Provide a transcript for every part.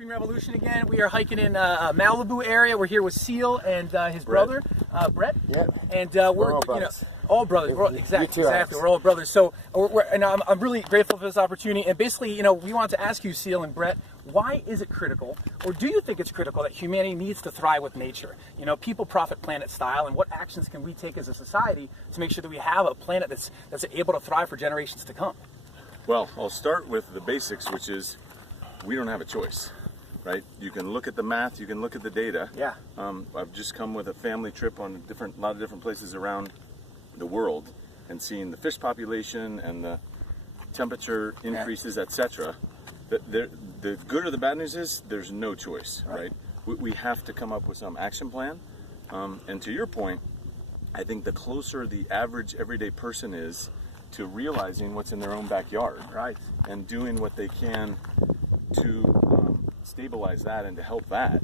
Green Revolution again. We are hiking in Malibu area. We're here with Seal and his brother, Brett. Yeah. And we're all brothers. All brothers. We're all, exactly. Alex. We're all brothers. So, and I'm really grateful for this opportunity. And basically, we want to ask you, Seal and Brett, why is it critical, or do you think it's critical that humanity needs to thrive with nature? People profit planet style, and what actions can we take as a society to make sure that we have a planet that's able to thrive for generations to come? Well, I'll start with the basics, which is we don't have a choice. Right? You can look at the math, you can look at the data. Yeah. I've just come with a family trip on a lot of different places around the world and seeing the fish population and the temperature increases, etc. The good or the bad news is there's no choice, right? We have to come up with some action plan. And to your point, I think the closer the average everyday person is to realizing what's in their own backyard, right, and doing what they can to stabilize that and to help that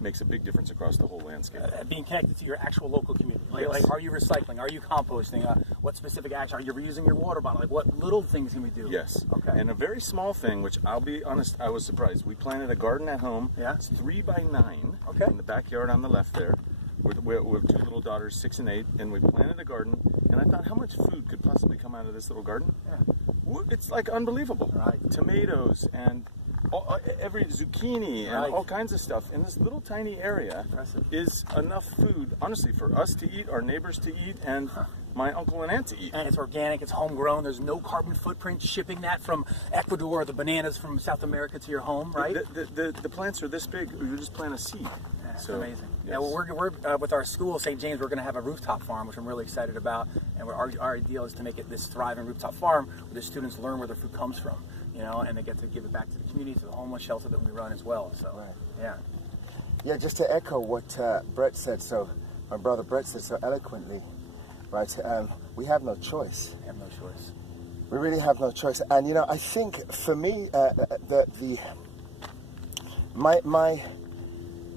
makes a big difference across the whole landscape. Being connected to your actual local community. Yes. Like, are you recycling? Are you composting? What specific action? Are you reusing your water bottle? Like, what little things can we do? Yes. Okay. And a very small thing, which I'll be honest, I was surprised. We planted a garden at home. Yeah. It's 3 by 9. Okay. In the backyard on the left there. We have 2 little daughters, 6 and 8, and we planted a garden. And I thought, how much food could possibly come out of this little garden? Yeah. It's like unbelievable. Right. Tomatoes and every zucchini and all kinds of stuff in this little tiny area. Impressive. Is enough food, honestly, for us to eat, our neighbors to eat, and my uncle and aunt to eat. And it's organic, it's homegrown, there's no carbon footprint shipping that from Ecuador, or the bananas from South America to your home, right? The plants are this big, you just plant a seed. That's so amazing. Yes. Yeah, well, we're with our school, St. James, we're going to have a rooftop farm, which I'm really excited about. And our ideal is to make it this thriving rooftop farm where the students learn where their food comes from, and they get to give it back to the community, to the homeless shelter that we run as well. So, yeah. Yeah, just to echo what Brett said, my brother Brett said so eloquently, right? We have no choice. We have no choice. We really have no choice. And, I think for me,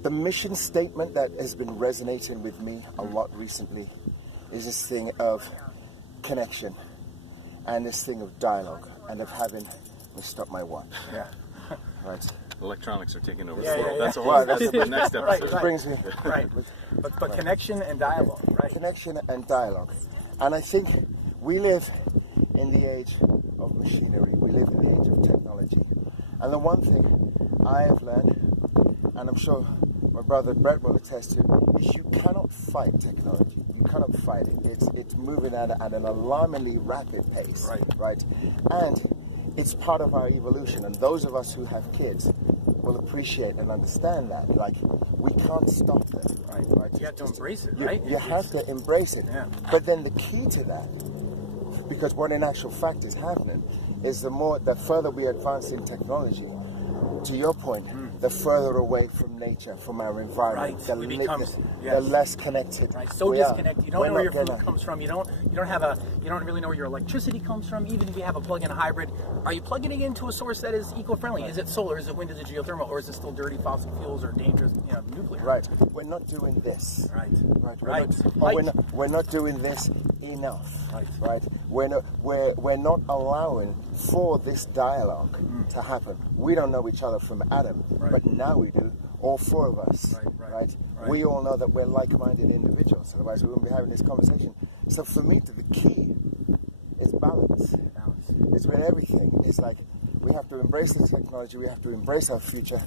the mission statement that has been resonating with me a lot recently is this thing of connection and this thing of dialogue and of having, let me stop my watch. Yeah. Right. Electronics are taking over Yeah, the world. yeah. That's a whole, that's the next episode. Right. Which brings me... Right. But connection and dialogue, right? Connection and dialogue. And I think we live in the age of machinery. We live in the age of technology. And the one thing I have learned, and I'm sure my brother Brett will attest to, is you cannot fight technology. You cannot fight it. It's moving at an alarmingly rapid pace. Right? And it's part of our evolution. And those of us who have kids will appreciate and understand that. Like, we can't stop them. Right? You have to embrace it, right? You have to embrace it. Yeah. But then the key to that, because what in actual fact is happening, is the further we advance in technology, to your point, the further away from nature, from our environment, the less connected. Right, so disconnected. You don't know where your food comes from. You don't really know where your electricity comes from. Even if you have a plug-in hybrid, are you plugging it into a source that is eco-friendly? Is it solar? Is it wind? Is it geothermal? Or is it still dirty fossil fuels or dangerous, nuclear? Right. We're not doing this. Right. We're not doing this enough. Right. We're not allowing for this dialogue to happen. We don't know each other from Adam, but now we do. All 4 of us, right? We all know that we're like-minded individuals. Otherwise, we wouldn't be having this conversation. So for me, the key is balance. It's with everything. It's like we have to embrace the technology. We have to embrace our future.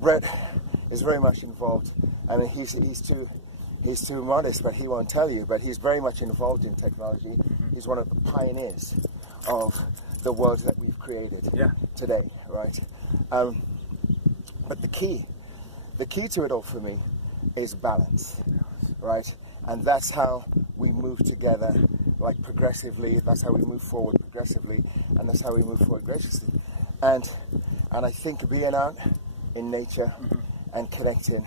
Brett is very much involved. I mean, he's too modest, but he won't tell you. But he's very much involved in technology. He's one of the pioneers of the world that we've created today, right? But the key to it all for me is balance, right? And that's how we move together, like progressively. That's how we move forward progressively, and that's how we move forward graciously. And I think being out in nature and connecting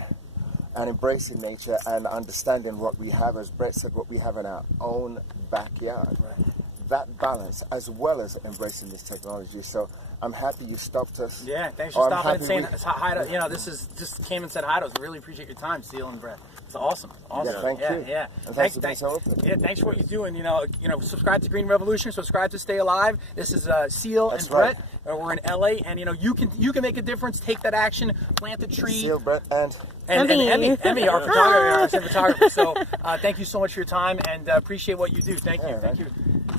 and embracing nature and understanding what we have, as Brett said, what we have in our own backyard. That balance, as well as embracing this technology. So I'm happy you stopped us. Yeah, thanks Or for I'm stopping and saying happy hi to, you know, this is just came and said hi to us. Really appreciate your time, Seal and Brett. It's awesome. Awesome. Yeah, thank you. Yeah. And thanks for being so open. Yeah, thanks for what you're doing. You know, subscribe to Green Revolution, subscribe to Stay Alive. This is Seal That's and Brett. right. We're in LA, and you know, you can make a difference. Take that action, plant a tree. Seal, Brett, and Emmy, our photographer. So thank you so much for your time, and appreciate what you do. Thank you. Yeah, Thank you.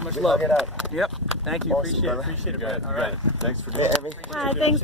Much we love. hug it out. Yep. Thank you. Awesome, appreciate it, brother. Brett. You All got right. it. Thanks for Hey, doing it. Emmy. Hi, thanks.